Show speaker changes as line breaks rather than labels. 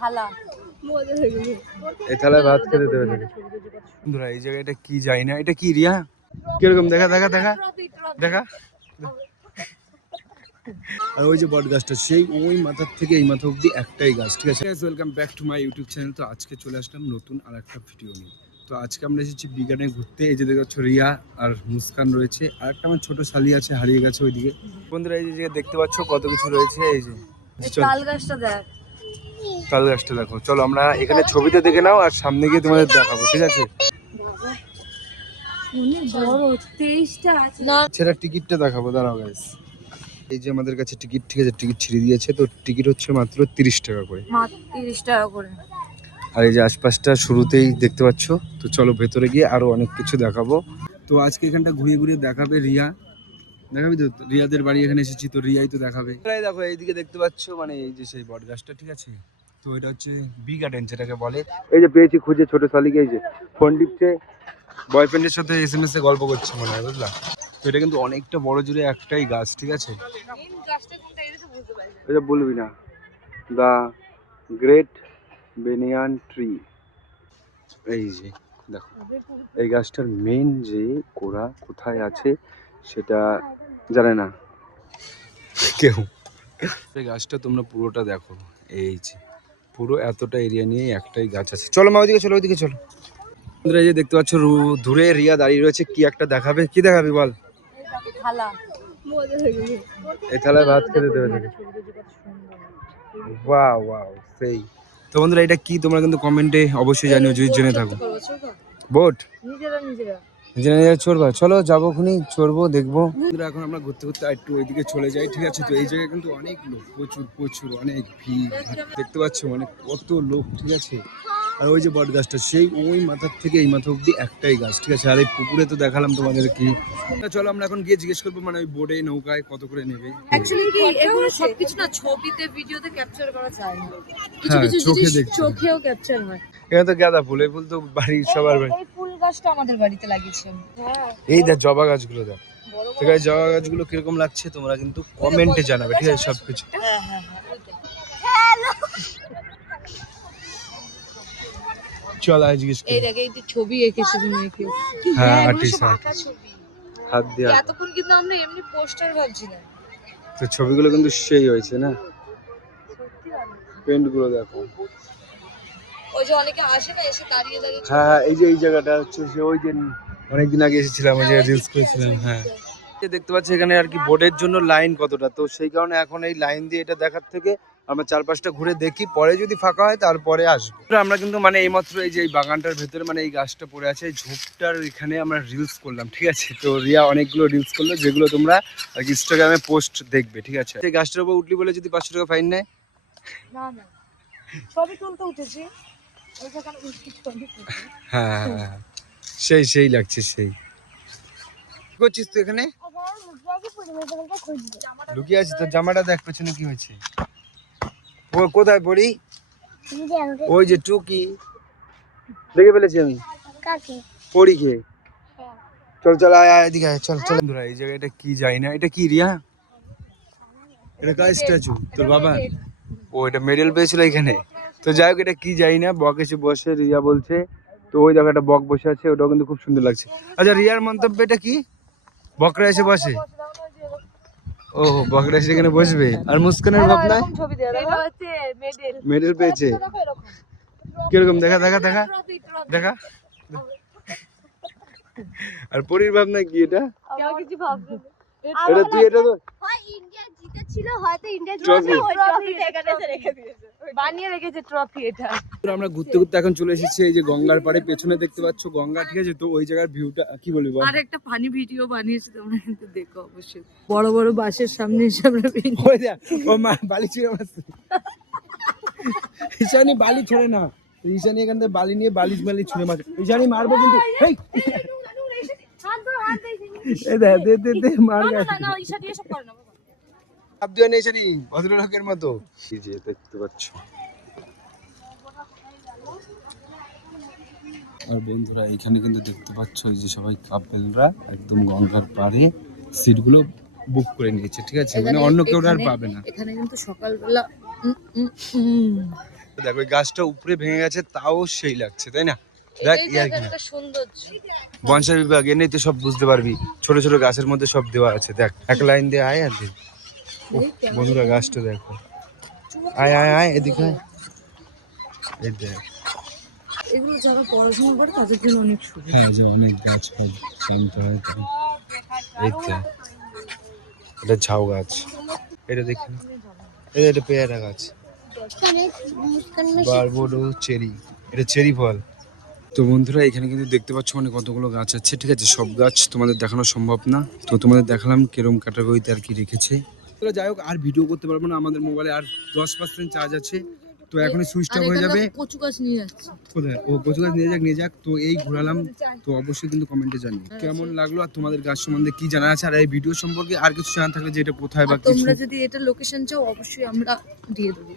থালা।
এই থালায় ভাত খেতে দেবে তোকে বন্ধুরা এই জায়গায় এটা কি যাই না। এটা কি রিয়া? কীরকম? দেখা দেখা দেখা। দেখা। আর ওই যে বট গাছটা সেই ওই মাথার থেকে এই মাথা অব্দি একটাই গাছ ঠিক আছে? Welcome back to my YouTube channel তো আজকে চলে আসলাম নতুন আর একটা ভিডিও নিয়ে। তো আজকে আমরা এসেছি বিজ্ঞানে ঘুরতে। এই যে দেখতে পাচ্ছ রিয়া আর মুস্কান রয়েছে। আর একটা আমার ছোট শালি আছে হারিয়ে গেছে ওইদিকে। বন্ধুরা এই যে দেখতে পাচ্ছ কত কিছু রয়েছে এই যে।
তাল গাছটা দেখ।
তাল গাছটা দেখো। চলো আমরা এখানে ছবিতে দেখে নাও আর সামনে গিয়ে তোমাদের দেখাবো, ঠিক আছে? সেটা টিকিটটা দেখাবো, দাঁড়াও গাইস এই যে আমাদের কাছে টিকিট, ঠিক আছে, টিকিট ছিঁড়ে দিয়েছে, তো টিকিট হচ্ছে মাত্র তিরিশ টাকা করে
তিরিশ টাকা করে।
আর এই যে আশপাশটা শুরুতেই দেখতে পাচ্ছ, তো চলো ভেতরে গিয়ে আরও অনেক কিছু দেখাবো। তো আজকে এখানটা ঘুরিয়ে ঘুরিয়ে দেখাবে রিয়া। দেখাবি তো? রিয়াদের বাড়ি এখানে এসেছি তো রিয়াই তো দেখাবে। এই দেখো এইদিকে দেখতে পাচ্ছ মানে এই যে সেই বট গাছটা ঠিক আছে? তো এটা হচ্ছে বি গার্ডেন যেটাকে বলে। এই যে পেয়েছি খুঁজে ছোট শালিকে এই যে ফোন টিপছে বয়ফ্রেন্ডের সাথে এস এম এস এ গল্প করছে মনে হয় বুঝলা? তো এটা কিন্তু অনেকটা বড় জুড়ে একটাই গাছ ঠিক আছে? এটা বলবি না। দ্য গ্রেট বেনিয়ান ট্রি এই যে দেখো এই গাছটার মেন যে কোড়া কোথায় আছে সেটা জানে না। কেউ। এই গাছটা তোমরা পুরোটা দেখো। এই যে পুরো এতটা এরিয়া নিয়ে একটাই গাছ আছে। চলো মা ওইদিকে চলো ওইদিকে চলো। বন্ধুরা, এই যে দেখতে পাচ্ছ রু- দূরে রিয়া দাঁড়িয়ে রয়েছে। কি একটা দেখাবে? কি দেখাবি বল?
থালা
এই থালায় ভাত খেতে দেবে তোকে ওয়াও ওয়াও সেই। তো বন্ধুরা এটা কি? তোমরা কিন্তু কমেন্টে অবশ্যই জানিও যদি জেনে থাকো। বোট?
নিজেরা নিজেরা।
জেনে যাই চড়বা। চলো যাব খুনি চড়বো দেখব। এখন আমরা ঘুরতে ঘুরতে একটু ওইদিকে চলে যাই ঠিক আছে? তো এই জায়গায় কিন্তু অনেক লোক প্রচুর প্রচুর অনেক ভিড় দেখতে পাচ্ছ মানে কত লোক ঠিক আছে? আর ওই যে বট গাছটা সেই ওই মাথার থেকে এই মাথা অব্দি একটাই গাছ ঠিক আছে? আর এই পুকুরে তো দেখালাম তোমাদের কি চলো আমরা এখন গিয়ে জিজ্ঞেস করব মানে ওই বোর্ডে নৌকায় কত করে নেবে?
অ্যাকচুয়ালি কি এগুলো সবকিছু না ছবিতে ভিডিওতে ক্যাপচার করা যায় না। কিছু
হ্যাঁ,
কিছু
হয়।
চোখেও ক্যাপচার হয়।
এখানে তো গাঁদা ফুল এই ফুল তো বাড়ির সবার বাড়ি।
গাছটা আমাদের বাড়িতে লাগিয়েছে। হ্যাঁ।
এই দেখ জবা গাছগুলো দেখ। ঠিক আছে জবা গাছগুলো কীরকম লাগছে তোমরা কিন্তু কমেন্টে জানাবে ঠিক আছে সবকিছু।
হ্যাঁ হ্যাঁ
চল আজ জিজ্ঞেস
এই দেখ এই ছবি এঁকেছে তুমি এঁকে
হ্যাঁ,
ছবি।
হাত দিয়ে
এতক্ষণ কিন্তু আমরা এমনি পোস্টার ভাবছিলাম
তো ছবিগুলো কিন্তু সেই হয়েছে না? পেন্টগুলো দেখো।
ওই যে অনেকে আসে না এসে দাঁড়িয়ে দাঁড়িয়ে
হ্যাঁ হ্যাঁ এই যে এই জায়গাটা হচ্ছে সে ওই অনেকদিন আগে এসেছিলাম ওই যে রিলস করেছিলাম হ্যাঁ। দেখতে পাচ্ছি এখানে আর কি বোর্ডের জন্য লাইন কতটা। তো সেই কারণে এখন এই লাইন দিয়ে এটা দেখার থেকে আমরা চারপাশটা ঘুরে দেখি পরে যদি ফাঁকা হয় তারপরে আসব। আমরা কিন্তু মানে এইমাত্র এই যে এই বাগানটার ভেতরে মানে এই গাছটা পড়ে আছে এই ঝোপটার এখানে আমরা রিলস করলাম ঠিক আছে? তো রিয়া অনেকগুলো রিলস করল যেগুলো তোমরা আর কি ইনস্টাগ্রামে পোস্ট দেখবে ঠিক আছে? এই গাছটার উপর উঠলি বলে যদি পাঁচশো টাকা ফাইন নেয়?
না না। ছবি তুলতে উঠেছি।
হ্যাঁ হ্যাঁ, হ্যাঁ। সেই সেই লাগছে সেই। করছিস তুই এখানে? লুকিয়ে আছিস তোর জামাটা দেখ পেছনে কি হয়েছে। কোথায় পড়ি? ওই যে টুকি। দেখে ফেলেছি আমি। পড়ি কে? চল চল আয় আয় এদিকে চল চল। বন্ধুরা এই জায়গাটা কি যাই না? এটা কি রিয়া? এটা কার স্ট্যাচু তোর বাবা? ও এটা মেডেল পেয়েছিল এখানে। তো যাই হোক এটা কি যাই না বক এসে বসে রিয়া বলছে তো ওই জায়গাটা বক বসে আছে ওটাও কিন্তু খুব সুন্দর লাগছে। আচ্ছা রিয়ার মন্তব্য এটা কি? বকরা এসে বসে? ও বকরা এসে এখানে বসবে? আর মুস্কানের
এটা হচ্ছে মেডেল।
মেডেল পেয়েছে। কীরকম? দেখা দেখা দেখা। দেখা। আর পরির ভাবনা কি এটা? এটা তুই এটা তো
হয় জিতেছিল হয়তো ইন্ডিয়া
Trophy.
ওই ট্রফিটা এখানে এসে রেখে দিয়েছে
বানিয়ে রেখেছে ট্রফি এটা
আমরা ঘুরতে ঘুরতে এখন চলে এসেছি এই যে গঙ্গার পাড়ে পেছনে দেখতে পাচ্ছ গঙ্গা ঠিক আছে তো ওই জায়গার ভিউটা কি বলবি বল
আর একটা ফানি ভিডিও বানিয়েছি তোমরা কিন্তু দেখো অবশ্যই বড় বড় বাসের সামনে এসে আমরা
ওই ও মা বালি ছুঁড়ে মারছে ঈশানি বালি ছড়ে না ঈশানি এখান থেকে বালি নিয়ে বালিশ বালি ছুঁড়ে মারছে ঈশানি মারবো কিন্তু এই দে দে দে মার
না, না, এসব করো না,
ভদ্রলোকের মতো। এই যে দেখতে পাচ্ছ। আর বন্ধুরা এখানে কিন্তু দেখতে পাচ্ছ যে সবাই কাপেলরা একদম গঙ্গার পাড়ে সিটগুলো বুক করে নিয়েছে ঠিক আছে? মানে অন্য কেউ আর পাবে না।
এখানে কিন্তু সকালবেলা
দেখো ওই গাছটা উপরে ভেঙে গেছে তাও সেই লাগছে তাই না? দেখ ইয়ার কি না। বিভাগ এনেই তো সব বুঝতে পারবি। ছোট ছোট গাছের মধ্যে সব দেওয়া আছে দেখ এক লাইন দিয়ে আয় আর দেখ বন্ধুরা গাছটা দেখো। আয় আয় আয় এদিকে আয়। এই দেখ।
এগুলো যারা পড়াশোনা করে তাদের জন্য অনেক সুবিধা।
হ্যাঁ যে অনেক গাছ জানতে হয় তো। এই তো। এটা ঝাউ গাছ। এটা দেখি এটা এটা পেয়ারা গাছ। Barbados cherry. এটা চেরি ফল। তো বন্ধুরা এখানে কিন্তু দেখতে পাচ্ছ মানে কতগুলো গাছ আছে। ঠিক আছে সব গাছ তোমাদের দেখানো সম্ভব না। তো তোমাদের দেখালাম কিরম ক্যাটাগরিতে আর কি রেখেছে। তো যাই হোক আর ভিডিও করতে পারব না আমাদের মোবাইলে আর দশ পার্সেন্ট চার্জ আছে। তো এখনই সুইচটা অফ হয়ে যাবে।
কচু গাছ নিয়ে যাচ্ছে।
কোথায়? ও কচু গাছ নিয়ে যাক নিয়ে যাক। তো এই ঘোরালাম। তো অবশ্যই কিন্তু কমেন্টে জানি কেমন লাগল আর তোমাদের গাছ সম্বন্ধে কি জানা আছে? আর এই ভিডিও সম্পর্কে আর কিছু জানা থাকলে যে এটা কোথায় বা কিছু
তোমরা যদি এটা লোকেশন চাও অবশ্যই আমরা দিয়ে দেবো।